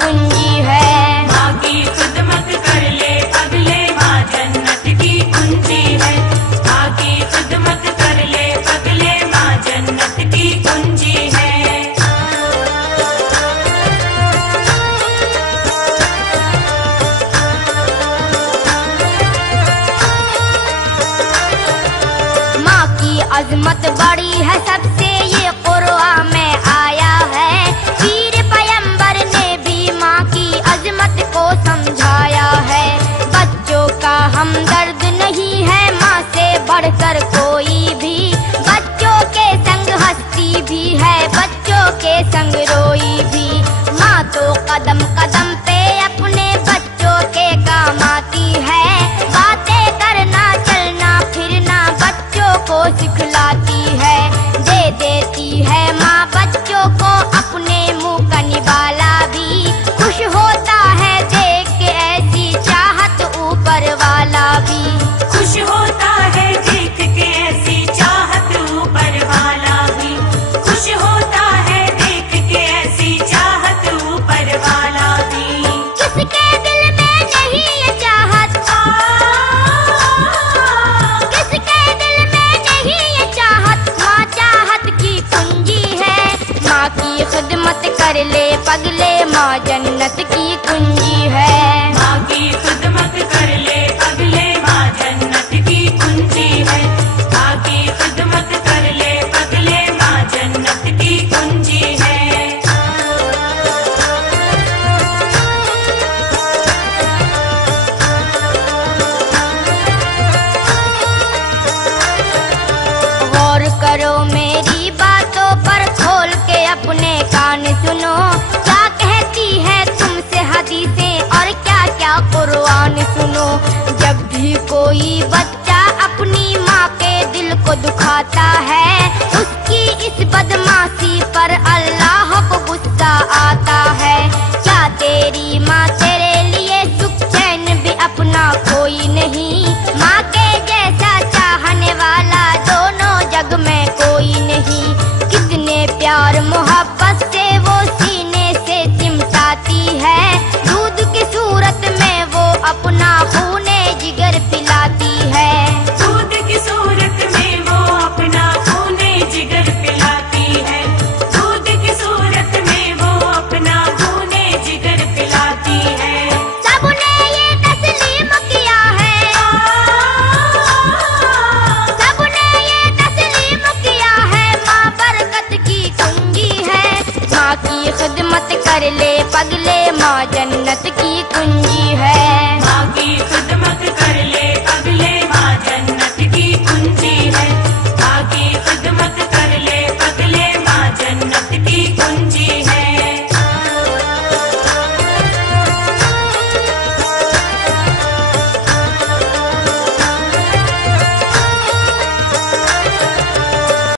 कुंजी है। माँ की खिदमत कर ले पगले, माँ जन्नत की कुंजी है। माँ की खिदमत कर ले पगले, माँ जन्नत की कुंजी है। माँ की अजमत बड़ी है सबसे, ये कुरान में आया है। पीर पैगंबर ने भी माँ की अजमत को समझाया है। बच्चों का हमदर्द नहीं है माँ से बढ़कर कोई भी, बच्चों के संग हंसती भी है, बच्चों के संग रोई भी। माँ तो कदम कदम पे अपने बच्चों के काम आती है, बातें करना चलना फिरना बच्चों को सिखलाती है। दे देती है माँ बच्चों को अपने मुंह का निवाला भी, खुश होता है देख के ऐसी चाहत ऊपर वाला भी। खुश होता है देख के ऐसी चाहत ऊपर वाला भी, खुश होता है देख के ऐसी चाहत ऊपर वाला भी। किसके दिल में नहीं ये चाहत, किसके दिल में नहीं ये चाहत, माँ चाहत की कुंजी है। माँ की खिदमत कर ले पगले, माँ जन्नत की कुंजी है। माँ की खिदमत कर ले पगले, माँ जन्नत की कुंजी है। माँ की खिदमत कर ले पगले, माँ जन्नत की कुंजी है। गौर करो मेरी बातों पर, खोल के अपने कान सुनो, क्या कहती है तुमसे हदीसें और क्या क्या कुरान सुनो। जब भी कोई बच्चा अपनी माँ के दिल को दुखाता है, उसकी इस बदमाशी पर अल्लाह को गुस्सा आता है। क्या तेरी माँ तेरे लिए सुख चैन भी अपना कोई नहीं, माँ के जैसा चाहने वाला दोनों जग में कोई नहीं। कितने प्यार मोहब्बत से वो सीने से चिमटाती है, दूध की सूरत में वो अपना खूने जिगर पिलाती है। दूध की सूरत में वो अपना खूने जिगर पिलाती है, दूध की सूरत में वो अपना खूने जिगर पिलाती है। सबने ये तस्लीम किया है, सबने ये तस्लीम किया है, माँ बरकत की कुंजी है। माँ की खिदमत कर ले पगले, माँ जन्नत की कुंजी है।